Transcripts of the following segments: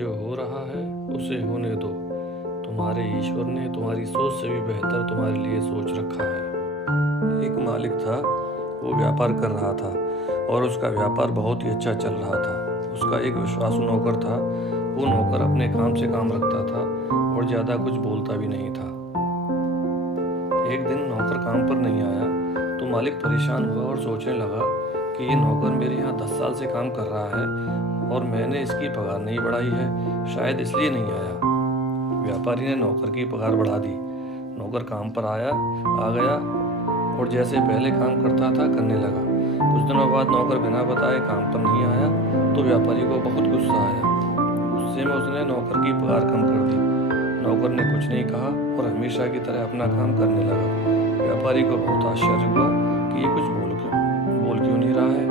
जो हो रहा है उसे होने दो। तुम्हारे ईश्वर ने तुम्हारी सोच से भी बेहतर तुम्हारे लिए सोच रखा है। एक मालिक था, वो व्यापार कर रहा था और उसका व्यापार बहुत ही अच्छा चल रहा था। उसका एक विश्वासु नौकर था। वो नौकर अपने काम से काम रखता था और ज़्यादा कुछ बोलता भी नहीं था। एक दिन नौकर काम पर नहीं आया तो मालिक परेशान हुआ और सोचने लगा कि ये नौकर मेरे यहाँ 10 साल से काम कर रहा है और मैंने इसकी पगार नहीं बढ़ाई है, शायद इसलिए नहीं आया। व्यापारी ने नौकर की पगार बढ़ा दी। नौकर काम पर आ गया और जैसे पहले काम करता था करने लगा। कुछ दिनों बाद नौकर बिना बताए काम पर नहीं आया तो व्यापारी को बहुत गुस्सा आया। गुस्से में उसने नौकर की पगार कम कर दी। नौकर ने कुछ नहीं कहा और हमेशा की तरह अपना काम करने लगा। व्यापारी को बहुत आश्चर्य हुआ कि ये कुछ बोल क्यों नहीं रहा है।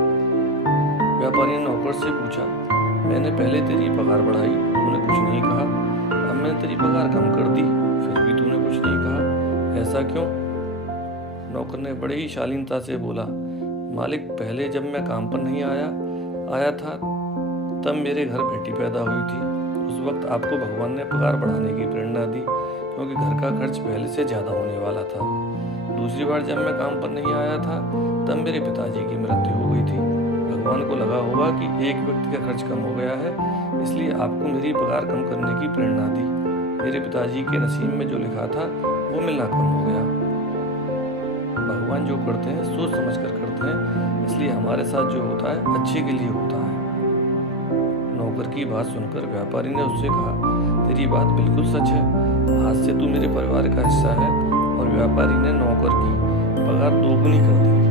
व्यापारी ने नौकर से पूछा, मैंने पहले तेरी पगार बढ़ाई, तूने कुछ नहीं कहा। अब मैंने तेरी पगार कम कर दी, फिर भी तूने कुछ नहीं कहा, ऐसा क्यों? नौकर ने बड़े ही शालीनता से बोला, मालिक, पहले जब मैं काम पर नहीं आया था तब मेरे घर बेटी पैदा हुई थी। उस वक्त आपको भगवान ने पगार बढ़ाने की प्रेरणा दी क्योंकि घर का खर्च पहले से ज़्यादा होने वाला था। दूसरी बार जब मैं काम पर नहीं आया था तब मेरे पिताजी की मृत्यु हो गई थी। भगवान को लगा होगा कि एक व्यक्ति का खर्च कम हो गया है, इसलिए आपको मेरी पगार कम करने की प्रेरणा दी। मेरे पिताजी के नसीब में जो लिखा था वो मिलना कम हो गया। भगवान जो करते हैं सोच समझ कर करते हैं, इसलिए हमारे साथ जो होता है अच्छे के लिए होता है। नौकर की बात सुनकर व्यापारी ने उससे कहा, तेरी बात बिल्कुल सच है, आज से तू मेरे परिवार का हिस्सा है। और व्यापारी ने नौकर की पगार दोगुनी कर दी।